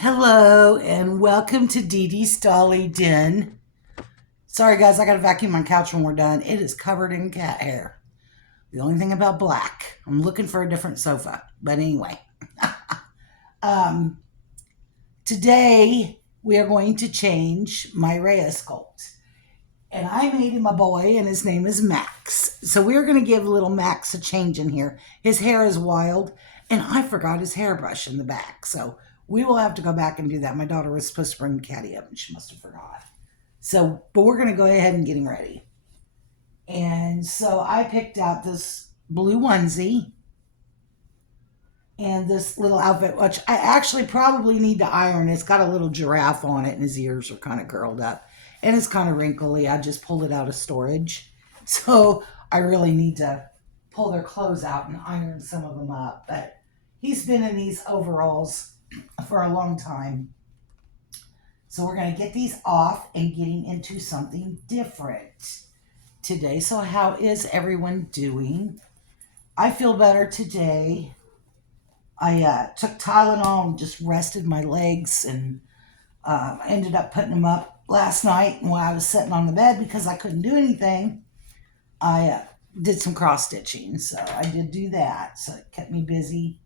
Hello and welcome to Dee Dee's Dolly Den. Sorry guys, I gotta vacuum my couch when we're done. It is covered in cat hair. The only thing about black. I'm looking for a different sofa. But anyway, um, today we are going to change my Rhea sculpt. And I made him a boy and his name is Max. So we're gonna give little Max a change in here. His hair is wild and I forgot his hairbrush in the back. So we will have to go back and do that. My daughter was supposed to bring the caddy up and she must have forgot. So, but we're going to go ahead and getting ready. And so I picked out this blue onesie and this little outfit, which I actually probably need to iron. It's got a little giraffe on it and his ears are kind of curled up and it's kind of wrinkly. I just pulled it out of storage. So I really need to pull their clothes out and iron some of them up. But he's been in these overalls for a long time. So we're going to get these off and getting into something different today. So how is everyone doing? I feel better today. I took Tylenol and just rested my legs and I ended up putting them up last night while I was sitting on the bed because I couldn't do anything. I did some cross stitching, so I did do that. So it kept me busy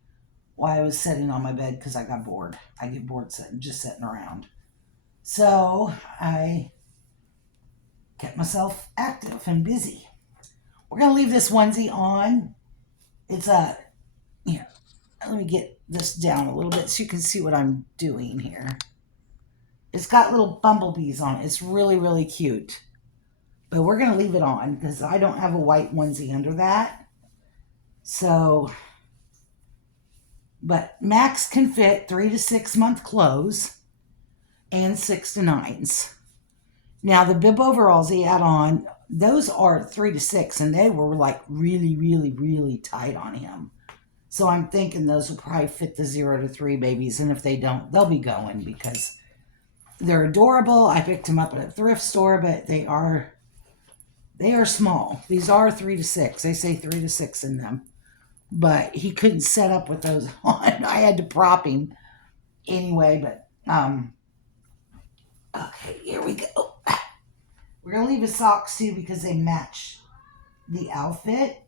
while I was sitting on my bed because I got bored. I get bored just sitting around. So I kept myself active and busy. We're going to leave this onesie on. It's here, let me get this down a little bit so you can see what I'm doing here. It's got little bumblebees on it. It's really, really cute. But we're going to leave it on because I don't have a white onesie under that. So, but Max can fit 3 to 6 month clothes and 6 to 9s. Now the bib overalls he had on, those are 3 to 6 and they were like really, really, really tight on him. So I'm thinking those will probably fit the 0 to 3 babies, and if they don't, they'll be going because they're adorable. I picked them up at a thrift store, but they are small. These are 3 to 6. They say 3 to 6 in them. But he couldn't set up with those on. I had to prop him anyway, but okay, here we go. We're going to leave his socks too because they match the outfit.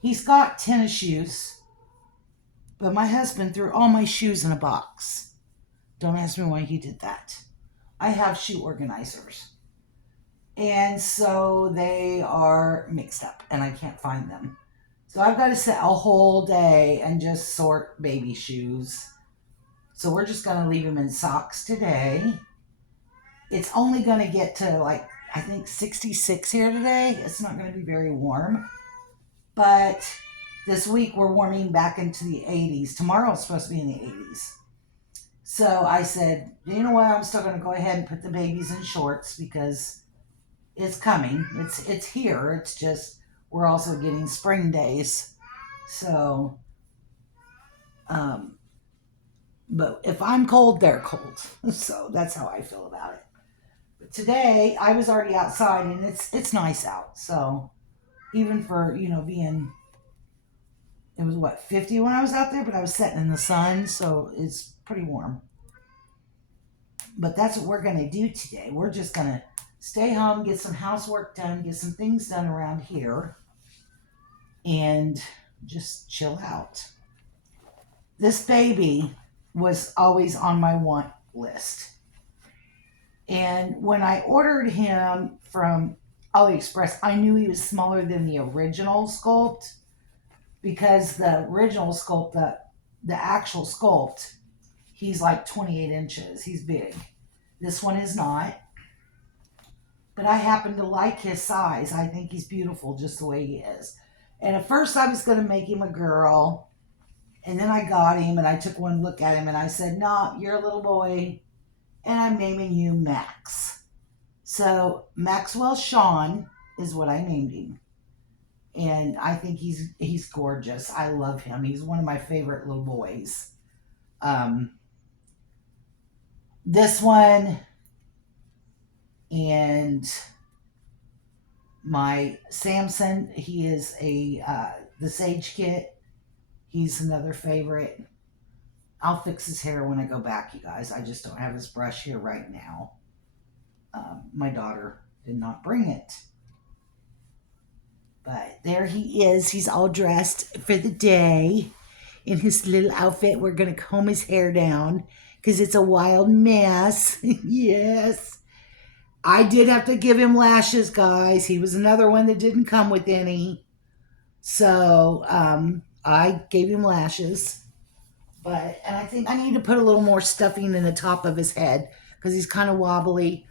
He's got tennis shoes, but my husband threw all my shoes in a box. Don't ask me why he did that. I have shoe organizers. And so they are mixed up and I can't find them. So I've got to sit a whole day and just sort baby shoes. So we're just going to leave him in socks today. It's only going to get to like, I think 66 here today. It's not going to be very warm. But this week we're warming back into the 80s. Tomorrow it's supposed to be in the 80s. So I said, you know what? I'm still going to go ahead and put the babies in shorts because it's coming. It's here. It's just we're also getting spring days. So, but if I'm cold, they're cold. So that's how I feel about it. But today I was already outside and it's nice out. So even for, being, it was what, 50 when I was out there, but I was sitting in the sun. So it's pretty warm. But that's what we're going to do today. We're just going to stay home, get some housework done, get some things done around here, and just chill out. This baby was always on my want list. And when I ordered him from AliExpress, I knew he was smaller than the original sculpt because the original sculpt, the actual sculpt, he's like 28 inches. He's big. This one is not. But I happen to like his size. I think he's beautiful just the way he is. And at first I was going to make him a girl. And then I got him and I took one look at him and I said, no, you're a little boy and I'm naming you Max. So Maxwell Sean is what I named him. And I think he's gorgeous. I love him. He's one of my favorite little boys. This one and my Samson, he is the Sage Kit. He's another favorite. I'll fix his hair when I go back, you guys. I just don't have his brush here right now. My daughter did not bring it. But there he is. He's all dressed for the day in his little outfit. We're going to comb his hair down because it's a wild mess. Yes. I did have to give him lashes, guys. He was another one that didn't come with any. So I gave him lashes. And I think I need to put a little more stuffing in the top of his head because he's kind of wobbly.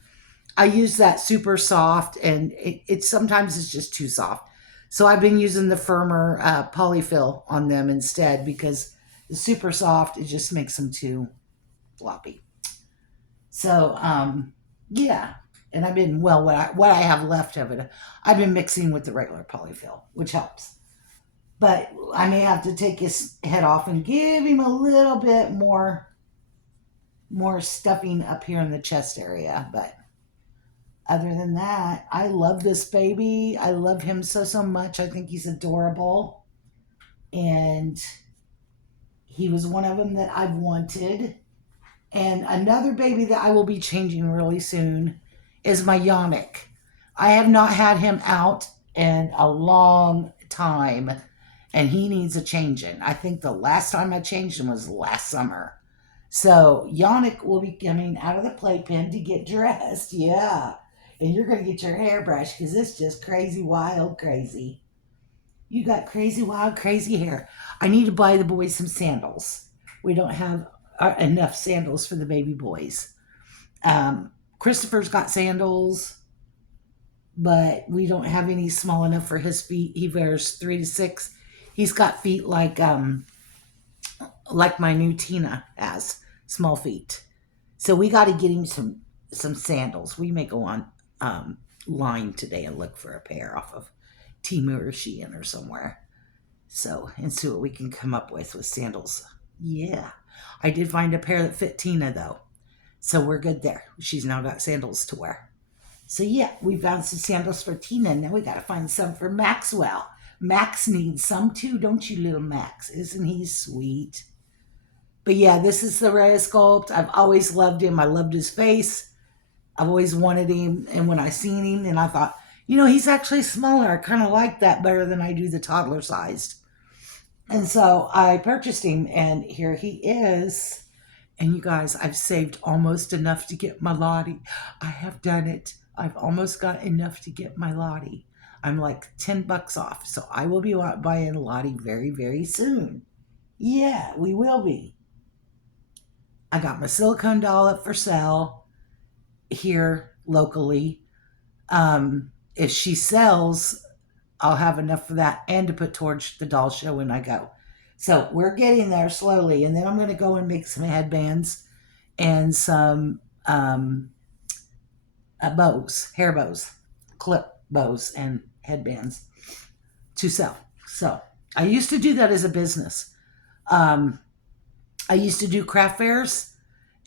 I use that super soft, and it sometimes it's just too soft. So I've been using the firmer polyfill on them instead because the super soft, it just makes them too floppy. So yeah, and I've been, well, what I have left of it, I've been mixing with the regular polyfill, which helps. But I may have to take his head off and give him a little bit more stuffing up here in the chest area. But other than that, I love this baby. I love him so much. I think he's adorable. And he was one of them that I've wanted. And another baby that I will be changing really soon is my Yannick. I have not had him out in a long time, and he needs a changing. I think the last time I changed him was last summer. So Yannick will be coming out of the playpen to get dressed. Yeah. And you're going to get your hair brushed because it's just crazy, wild, crazy. You got crazy, wild, crazy hair. I need to buy the boys some sandals. We don't have enough sandals for the baby boys. Christopher's got sandals, but we don't have any small enough for his feet. He wears 3 to 6. He's got feet like my new Tina has, small feet. So we got to get him some sandals. We may go on line today and look for a pair off of Temu or Shein or somewhere. So, and see what we can come up with sandals. Yeah. I did find a pair that fit Tina though. So we're good there. She's now got sandals to wear. So yeah, we found some sandals for Tina. Now we got to find some for Maxwell. Max needs some too, don't you, little Max? Isn't he sweet? But yeah, this is the Rhea Sculpt. I've always loved him. I loved his face. I've always wanted him. And when I seen him, and I thought, he's actually smaller. I kind of like that better than I do the toddler sized. And so I purchased him, and here he is. And you guys, I've saved almost enough to get my Lottie. I have done it. I've almost got enough to get my Lottie. I'm like $10 off. So I will be buying Lottie very, very soon. Yeah, we will be. I got my silicone doll up for sale here locally. If she sells, I'll have enough for that and to put towards the doll show when I go. So we're getting there slowly. And then I'm going to go and make some headbands and some bows, hair bows, clip bows and headbands to sell. So I used to do that as a business. I used to do craft fairs,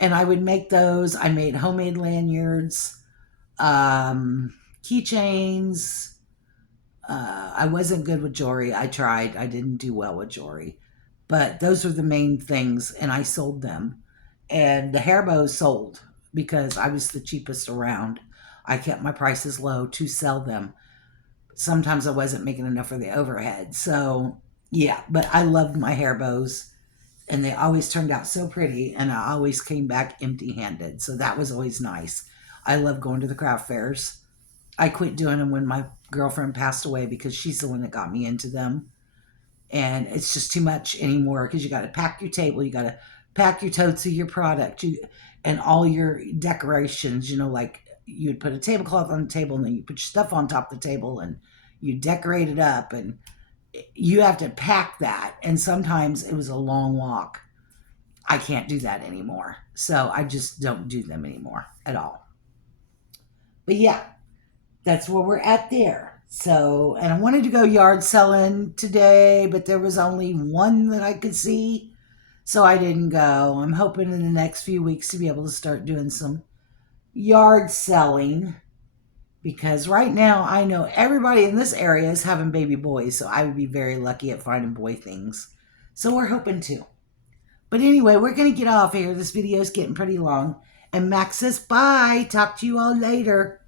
and I would make those. I made homemade lanyards, keychains. I wasn't good with jewelry. I tried. I didn't do well with jewelry. But those were the main things, and I sold them. And the hair bows sold because I was the cheapest around. I kept my prices low to sell them. Sometimes I wasn't making enough for the overhead. So, yeah, but I loved my hair bows. And they always turned out so pretty, and I always came back empty-handed. So that was always nice. I love going to the craft fairs. I quit doing them when my girlfriend passed away because she's the one that got me into them. And it's just too much anymore because you got to pack your table. You got to pack your totes of your product and all your decorations. Like you'd put a tablecloth on the table, and then you put your stuff on top of the table, and you decorate it up, and you have to pack that. And sometimes it was a long walk. I can't do that anymore. So I just don't do them anymore at all. But yeah, that's where we're at there. So, and I wanted to go yard selling today, but there was only one that I could see. So I didn't go. I'm hoping in the next few weeks to be able to start doing some yard selling. Because right now, I know everybody in this area is having baby boys, so I would be very lucky at finding boy things. So we're hoping to. But anyway, we're going to get off here. This video is getting pretty long. And Max says bye. Talk to you all later.